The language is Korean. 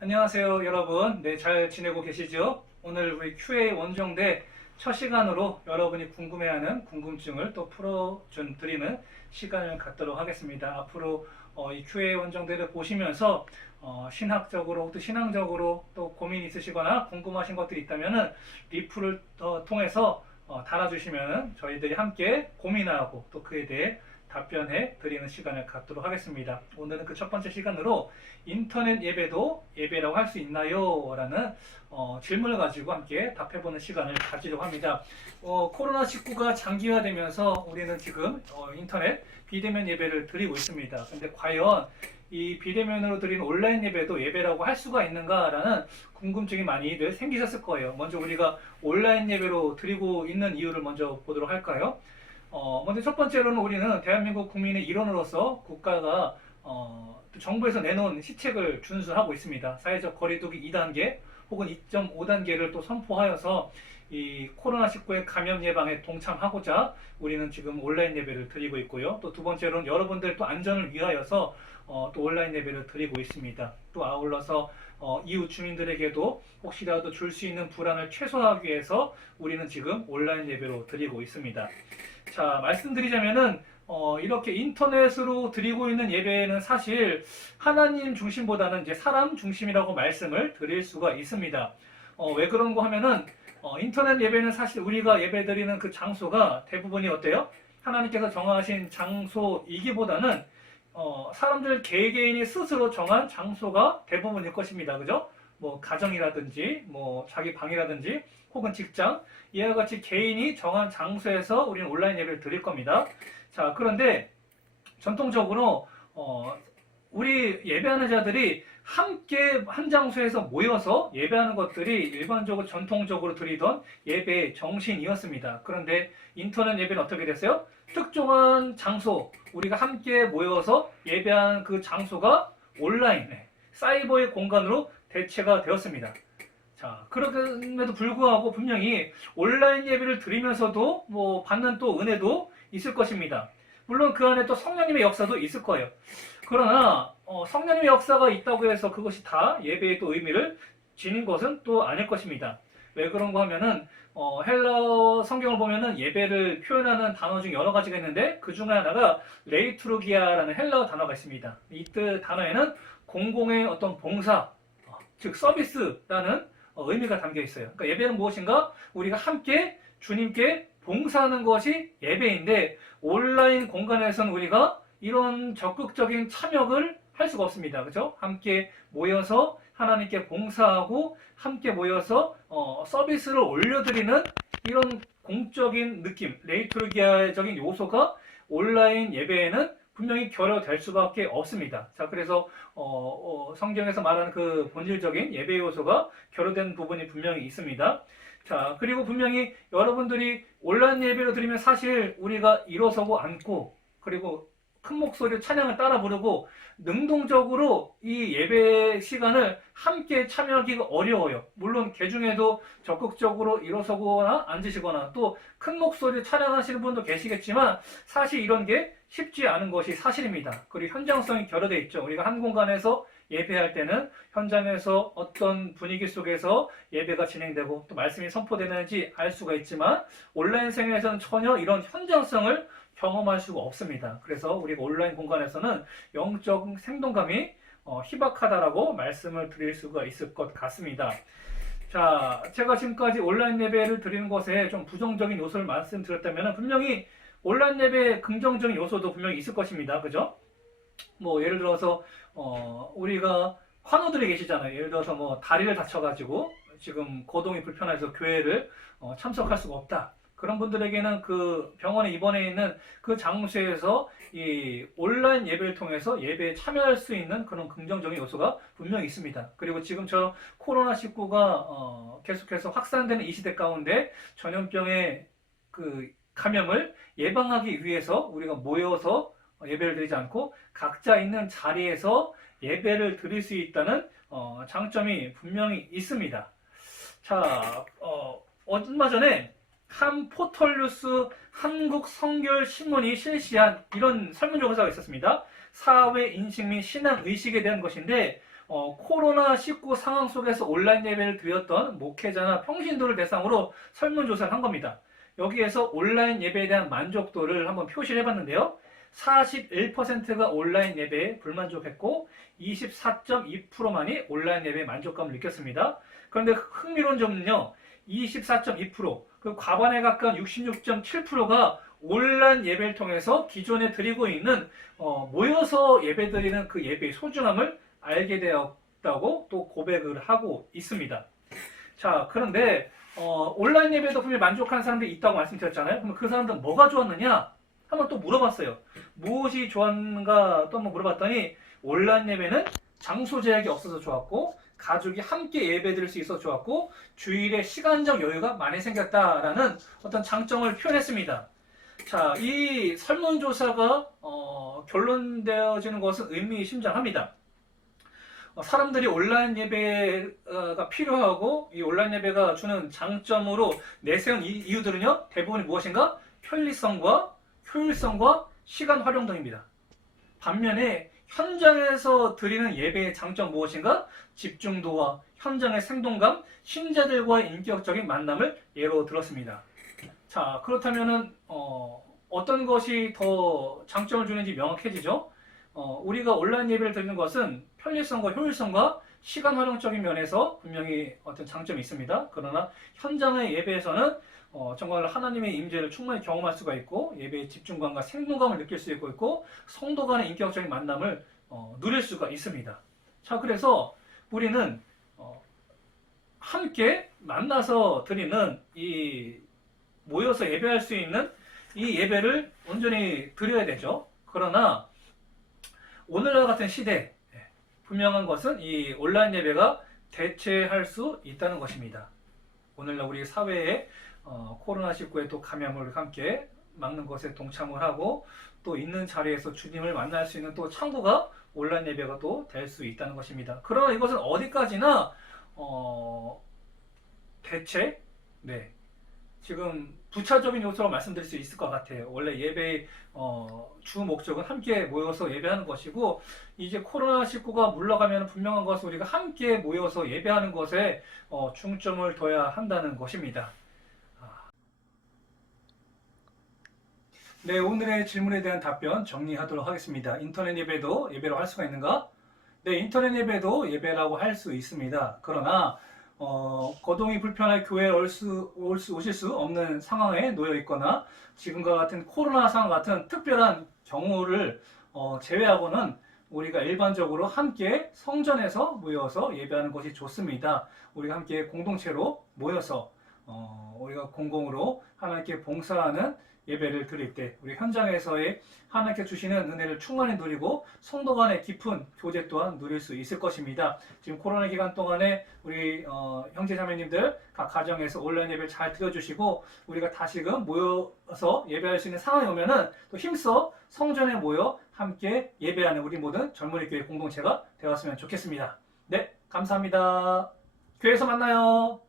안녕하세요, 여러분. 네, 잘 지내고 계시죠? 오늘 우리 QA 원정대 첫 시간으로 여러분이 궁금해하는 궁금증을 또 드리는 시간을 갖도록 하겠습니다. 앞으로 이 QA 원정대를 보시면서 신학적으로 또 신앙적으로 또 고민 있으시거나 궁금하신 것들이 있다면은 리플을 통해서 달아주시면 저희들이 함께 고민하고 또 그에 대해 답변해 드리는 시간을 갖도록 하겠습니다. 오늘은 그 첫 번째 시간으로 인터넷 예배도 예배라고 할 수 있나요? 라는 질문을 가지고 함께 답해보는 시간을 가지려고 합니다. 코로나19가 장기화되면서 우리는 지금 인터넷 비대면 예배를 드리고 있습니다. 근데 과연 이 비대면으로 드리는 온라인 예배도 예배라고 할 수가 있는가라는 궁금증이 많이들 생기셨을 거예요. 먼저 우리가 온라인 예배로 드리고 있는 이유를 먼저 보도록 할까요? 먼저 첫 번째로는 우리는 대한민국 국민의 일원으로서 국가가 정부에서 내놓은 시책을 준수하고 있습니다. 사회적 거리두기 2단계 혹은 2.5단계를 또 선포하여서 이 코로나19의 감염 예방에 동참하고자 우리는 지금 온라인 예배를 드리고 있고요. 또 두 번째로는 여러분들 또 안전을 위하여서 또 온라인 예배를 드리고 있습니다. 또 아울러서 이웃 주민들에게도 혹시라도 줄 수 있는 불안을 최소화하기 위해서 우리는 지금 온라인 예배로 드리고 있습니다. 자, 말씀드리자면은 이렇게 인터넷으로 드리고 있는 예배는 사실 하나님 중심보다는 이제 사람 중심이라고 말씀을 드릴 수가 있습니다. 왜 그런가 하면은 인터넷 예배는 사실 우리가 예배 드리는 그 장소가 대부분이 어때요? 하나님께서 정하신 장소이기보다는 사람들 개개인이 스스로 정한 장소가 대부분일 것입니다. 그죠? 뭐 가정이라든지 뭐 자기 방이라든지 혹은 직장 이와 같이 개인이 정한 장소에서 우리는 온라인 예배를 드릴 겁니다. 자, 그런데 전통적으로 우리 예배하는 자들이 함께 한 장소에서 모여서 예배하는 것들이 일반적으로 전통적으로 드리던 예배의 정신이었습니다. 그런데 인터넷 예배는 어떻게 됐어요? 특정한 장소, 우리가 함께 모여서 예배하는 그 장소가 온라인, 사이버의 공간으로 대체가 되었습니다. 자, 그럼에도 불구하고 분명히 온라인 예배를 드리면서도 뭐 받는 또 은혜도 있을 것입니다. 물론 그 안에 또 성령님의 역사도 있을 거예요. 그러나 성령님의 역사가 있다고 해서 그것이 다 예배의 또 의미를 지닌 것은 또 아닐 것입니다. 왜 그런가 하면은 헬라어 성경을 보면은 예배를 표현하는 단어 중에 여러 가지가 있는데 그 중에 하나가 레이투르기아라는 헬라어 단어가 있습니다. 이 뜻 단어에는 공공의 어떤 봉사, 즉 서비스라는 의미가 담겨 있어요. 그러니까 예배는 무엇인가? 우리가 함께 주님께 봉사하는 것이 예배인데 온라인 공간에서는 우리가 이런 적극적인 참여를 할 수가 없습니다. 그렇죠? 함께 모여서 하나님께 봉사하고 함께 모여서 서비스를 올려드리는 이런 공적인 느낌, 레이투르기아적인 요소가 온라인 예배에는 분명히 결여될 수밖에 없습니다. 자, 그래서 성경에서 말하는 그 본질적인 예배 요소가 결여된 부분이 분명히 있습니다. 자, 그리고 분명히 여러분들이 온라인 예배를 드리면 사실 우리가 일어서고 앉고 그리고 큰 목소리로 찬양을 따라 부르고 능동적으로 이 예배 시간을 함께 참여하기가 어려워요. 물론 그 중에도 적극적으로 일어서거나 앉으시거나 또 큰 목소리로 찬양하시는 분도 계시겠지만 사실 이런 게 쉽지 않은 것이 사실입니다. 그리고 현장성이 결여되어 있죠. 우리가 한 공간에서 예배할 때는 현장에서 어떤 분위기 속에서 예배가 진행되고 또 말씀이 선포되는지 알 수가 있지만 온라인 생활에서는 전혀 이런 현장성을 경험할 수가 없습니다. 그래서 우리가 온라인 공간에서는 영적 생동감이 희박하다라고 말씀을 드릴 수가 있을 것 같습니다. 자, 제가 지금까지 온라인 예배를 드리는 것에 좀 부정적인 요소를 말씀드렸다면 분명히 온라인 예배의 긍정적인 요소도 분명히 있을 것입니다. 그죠? 뭐 예를 들어서 우리가 환우들이 계시잖아요. 예를 들어서 뭐 다리를 다쳐가지고 지금 거동이 불편해서 교회를 참석할 수가 없다. 그런 분들에게는 그 병원에 입원해 있는 그 장소에서 이 온라인 예배를 통해서 예배에 참여할 수 있는 그런 긍정적인 요소가 분명히 있습니다. 그리고 지금 저 코로나19가 계속해서 확산되는 이 시대 가운데 전염병의 그 감염을 예방하기 위해서 우리가 모여서 예배를 드리지 않고 각자 있는 자리에서 예배를 드릴 수 있다는 장점이 분명히 있습니다. 자, 얼마 전에 한 포털뉴스 한국 성결 신문이 실시한 이런 설문조사가 있었습니다. 사회 인식 및 신앙 의식에 대한 것인데 코로나19 상황 속에서 온라인 예배를 드렸던 목회자나 평신도를 대상으로 설문조사를 한 겁니다. 여기에서 온라인 예배에 대한 만족도를 한번 표시를 해봤는데요. 41%가 온라인 예배에 불만족했고 24.2%만이 온라인 예배에 만족감을 느꼈습니다. 그런데 흥미로운 점은요. 24.2%, 그 과반에 가까운 66.7%가 온라인 예배를 통해서 기존에 드리고 있는 모여서 예배드리는 그 예배의 소중함을 알게 되었다고 또 고백을 하고 있습니다. 자, 그런데 온라인 예배도 분명히 만족하는 사람들이 있다고 말씀드렸잖아요. 그럼 그 사람들은 뭐가 좋았느냐? 한번 또 물어봤어요. 무엇이 좋았는가 또 한번 물어봤더니 온라인 예배는 장소 제약이 없어서 좋았고 가족이 함께 예배드릴 수 있어서 좋았고 주일에 시간적 여유가 많이 생겼다라는 어떤 장점을 표현했습니다. 자, 이 설문조사가 결론되어지는 것은 의미심장합니다. 사람들이 온라인 예배가 필요하고 이 온라인 예배가 주는 장점으로 내세운 이유들은요, 대부분이 무엇인가? 편리성과 효율성과 시간 활용 등입니다. 반면에 현장에서 드리는 예배의 장점 무엇인가? 집중도와 현장의 생동감, 신자들과의 인격적인 만남을 예로 들었습니다. 자, 그렇다면은 어떤 것이 더 장점을 주는지 명확해지죠? 우리가 온라인 예배를 드리는 것은 편리성과 효율성과 시간 활용적인 면에서 분명히 어떤 장점이 있습니다. 그러나 현장의 예배에서는 정말 하나님의 임재를 충분히 경험할 수가 있고 예배의 집중감과 생동감을 느낄 수 있고 성도 간의 인격적인 만남을 누릴 수가 있습니다. 자, 그래서 우리는 함께 만나서 드리는 이 모여서 예배할 수 있는 이 예배를 온전히 드려야 되죠. 그러나 오늘날 같은 시대 분명한 것은 이 온라인 예배가 대체할 수 있다는 것입니다. 오늘날 우리 사회에 코로나19의 또 감염을 함께 막는 것에 동참을 하고 또 있는 자리에서 주님을 만날 수 있는 또 창구가 온라인 예배가 또 될 수 있다는 것입니다. 그러나 이것은 어디까지나 대체 지금 부차적인 요소로 말씀드릴 수 있을 것 같아요. 원래 예배의 주 목적은 함께 모여서 예배하는 것이고 이제 코로나19가 물러가면 분명한 것은 우리가 함께 모여서 예배하는 것에 중점을 둬야 한다는 것입니다. 네, 오늘의 질문에 대한 답변 정리하도록 하겠습니다. 인터넷 예배도 예배로 할 수가 있는가? 네, 인터넷 예배도 예배라고 할 수 있습니다. 그러나 거동이 불편할 교회에 오실 수 없는 상황에 놓여 있거나 지금과 같은 코로나 상황 같은 특별한 경우를 제외하고는 우리가 일반적으로 함께 성전에서 모여서 예배하는 것이 좋습니다. 우리가 함께 공동체로 모여서 우리가 공공으로 하나님께 봉사하는 예배를 드릴 때 우리 현장에서의 하나님께 주시는 은혜를 충만히 누리고 성도 간의 깊은 교제 또한 누릴 수 있을 것입니다. 지금 코로나 기간 동안에 우리 형제 자매님들 각 가정에서 온라인 예배를 잘 드려주시고 우리가 다시금 모여서 예배할 수 있는 상황이 오면은 또 힘써 성전에 모여 함께 예배하는 우리 모든 젊은이 교회 공동체가 되었으면 좋겠습니다. 네, 감사합니다. 교회에서 만나요.